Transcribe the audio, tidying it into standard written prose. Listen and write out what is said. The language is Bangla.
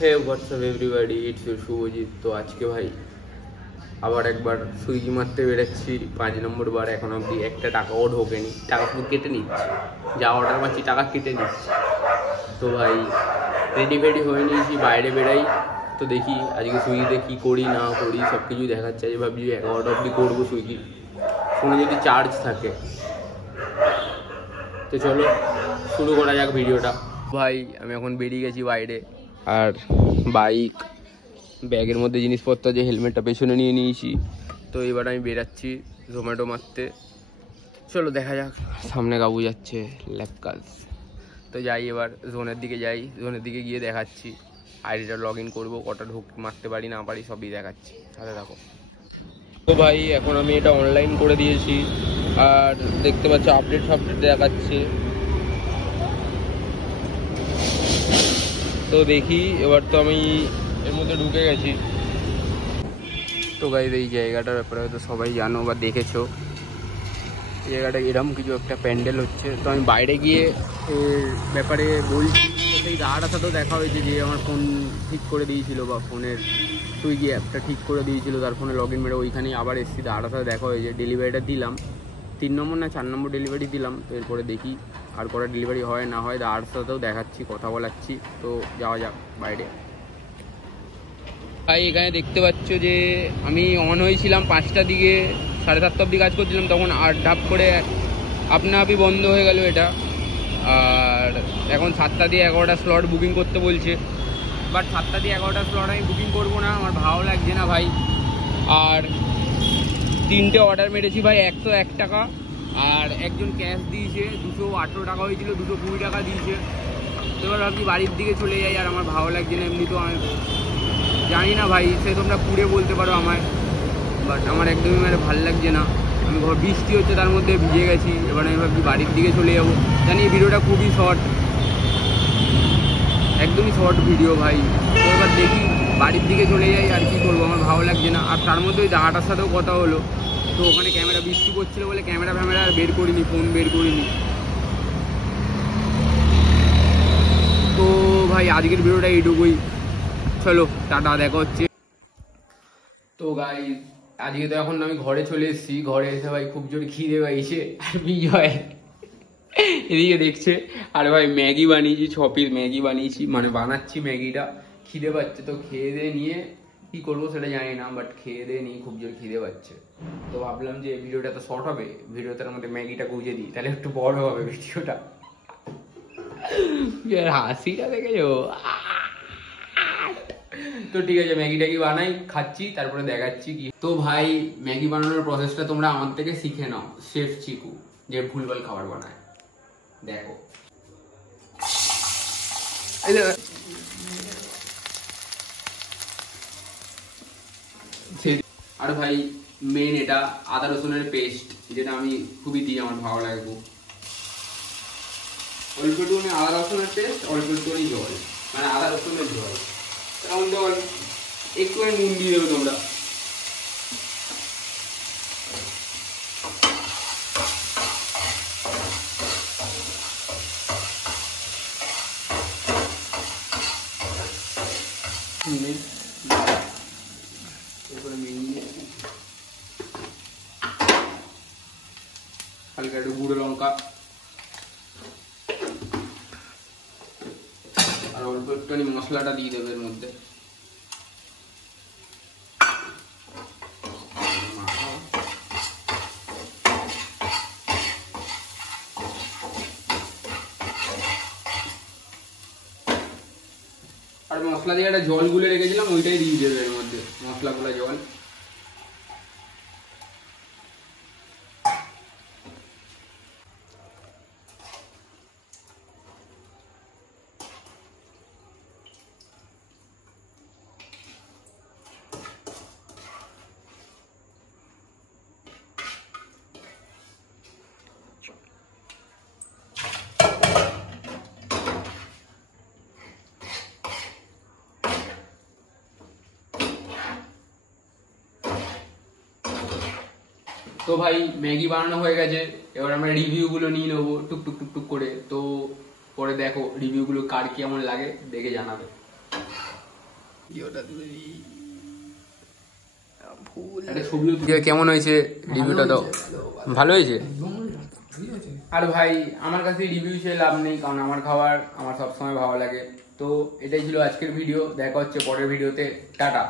Hey what's up everybody, it's your Shubhajit. তো আজকে ভাই আবার একবার সুইগি মারতে বেরোচ্ছি 5 নম্বর বার। এখন অবধি একটা টাকাও ঢোকেনি, টাকা শুধু কেটে নিচ্ছে, যা অর্ডার পাচ্ছি টাকা কেটে নিচ্ছে। তো ভাই রেডি ফেডি হয়ে নিয়েছি, বাইরে বেরাই। তো দেখি আজকে সুইগিতে কী করি না করি সব কিছুই দেখাচ্ছে। আজ ভাবছি 11টা অবধি করবো সুইগি, ফোনে যদি চার্জ থাকে। তো চলো শুরু করা যাক ভিডিওটা। ভাই আমি এখন বেরিয়ে গেছি বাইরে, আর বাইক ব্যাগের মধ্যে জিনিসপত্র যে হেলমেটটা পেছনে নিয়ে নিয়েছি। তো এবার আমি বেরাচ্ছি জোম্যাটো মারতে। চলো দেখা যাক। সামনে কাবু যাচ্ছে ল্যাব কাজ। তো যাই, এবার জোনের দিকে যাই, জোনের দিকে গিয়ে দেখাচ্ছি আইডিটা লগ ইন করবো, কটা মারতে পারি না পারি সবই দেখাচ্ছি, সাথে থাকো। তো ভাই এখন আমি এটা অনলাইন করে দিয়েছি, আর দেখতে পাচ্ছি আপডেট দেখাচ্ছে। তো দেখি, এবার তো আমি এর মধ্যে ঢুকে গেছি। তো গাইজ এই জায়গাটার ব্যাপারে হয়তো সবাই জানো বা দেখেছো। এই জায়গাটা এরকম কিছু একটা প্যান্ডেল হচ্ছে। তো আমি বাইরে গিয়ে এর ব্যাপারে বলছি। তো সেই দাদাটার সাথেও দেখা হয়েছে, যে আমার ফোন ঠিক করে দিয়েছিল বা ফোনের সুইগি অ্যাপটা ঠিক করে দিয়েছিল, তার ফোনে লগ ইন মেরে ওইখানেই আবার এসেছি। দাদাটার সাথে দেখা হয়েছে, ডেলিভারিটা দিলাম, 3 নম্বর না 4 নম্বর ডেলিভারি দিলাম। তো এরপরে দেখি আর কটা ডেলিভারি হয় না হয়, দাদার সাথেও দেখাচ্ছি, কথা বলাচ্ছি। তো যাওয়া যাক বাইরে। ভাই এখানে দেখতে পাচ্ছ যে আমি অন হয়েছিলাম 5টার দিকে, 7:30 অবধি কাজ করছিলাম, তখন 8 ধাপ করে আপনা আপনি বন্ধ হয়ে গেল এটা। আর এখন 7টা দিয়ে 11টা স্লট বুকিং করতে বলছে, বাট 7টা দিয়ে 11টা স্লট আমি বুকিং করবো না, আমার ভালো লাগছে না ভাই। আর 3টে অর্ডার মেরেছি ভাই, 101 টাকা। আর একজন ক্যাশ দিয়েছে 218 টাকা হয়েছিল, 220 টাকা দিয়েছে। তো এবার ভাবছি বাড়ির দিকে চলে যাই, আর আমার ভালো লাগছে না। এমনি তো আমি জানি না ভাই, সে তোমরা পুড়ে বলতে পারো আমায়, বাট আমার একদমই মানে ভালো লাগছে না। আমি বৃষ্টি হচ্ছে, তার মধ্যে ভিজে গেছি। এবার আমি ভাবছি বাড়ির দিকে চলে যাবো। জানি এই ভিডিওটা খুবই শর্ট, একদমই শর্ট ভিডিও ভাই। তো এবার দেখি বাড়ির দিকে চলে যাই, আর কি করবো, আমার ভালো লাগছে না। আর তার মধ্যে ওই দাদাটার সাথেও কথা হলো, তো ওখানে ক্যামেরা বৃষ্টি করছিল বলে ক্যামেরা আর বের করিনি, ফোন বের করিনি। তো ভাই আজকের ভিডিওটা এইটুকুই, চলো টাটা, দেখা হচ্ছে। তো গাইস আজকে তো এখন আমি ঘরে চলে এসেছি। ঘরে এসে ভাই খুব জোর খিদে পাইছে, আর বিজয় এদিকে দেখছে। আর ভাই ম্যাগি বানিয়েছি, 6 পিস ম্যাগি বানিয়েছি, মানে বানাচ্ছি ম্যাগিটা। খিদে পাচ্ছে, তো খেয়ে দিয়ে নিয়ে কি করবো সেটা জানি না, বাট খেয়ে দিয়ে নিয়ে খুব জোর খিদে পাচ্ছে। তো ভাবলাম যে ভিডিওটা তো শর্ট হবে, ভিডিওটার মধ্যে ম্যাগিটা গুঁজে দিই, তাহলে একটু বড় হবে ভিডিওটা। হাসিটা দেখেছো? তো ঠিক আছে, ম্যাগি ট্যাগি বানাই, খাচ্ছি, তারপরে দেখাচ্ছি কি। তো ভাই ম্যাগি বানানোর প্রসেসটা তোমরা আমার থেকে শিখে নাও, শেফ চিকু যে ভুলভাল খাবার বানায়। দেখো আর ভাই মেন এটা আদা রসুনের পেস্ট, যেটা আমি খুবই দিই, আমার ভালো লাগে খুব। অল্প একটু আদা রসুনের পেস্ট, অল্প একটুখানি জল, মানে আদা রসুনের জল, এমন জল একটুখানি নুন দিয়ে দেবে তোমরা। হালকা একটু গুঁড়ো লঙ্কা, আর অল্প একটুখানি মশলাটা দিয়ে দেবে এর মধ্যে। আর মশলা দিয়ে একটা জল গুলে রেখেছিলাম, ওইটাই দিয়ে দেবে এর মধ্যে, মশলা গুলা জল। তো ভাই ম্যাগি বানানো হয়ে গেছে, এবার আমরা রিভিউগুলো নিয়ে নেবো টুকটুক টুকটুক করে। তো পরে দেখো রিভিউগুলো কার কেমন লাগে, দেখে জানাবে। ভিডিওটা তুলে দিই। কেমন হয়েছে রিভিউটা দাও? ভালো হয়েছে। আর ভাই আমার কাছে রিভিউ হিসেবে লাভ নেই, কারণ আমার খাবার আমার সবসময় ভালো লাগে। তো এটাই ছিল আজকের ভিডিও, দেখা হচ্ছে পরের ভিডিওতে, টাটা।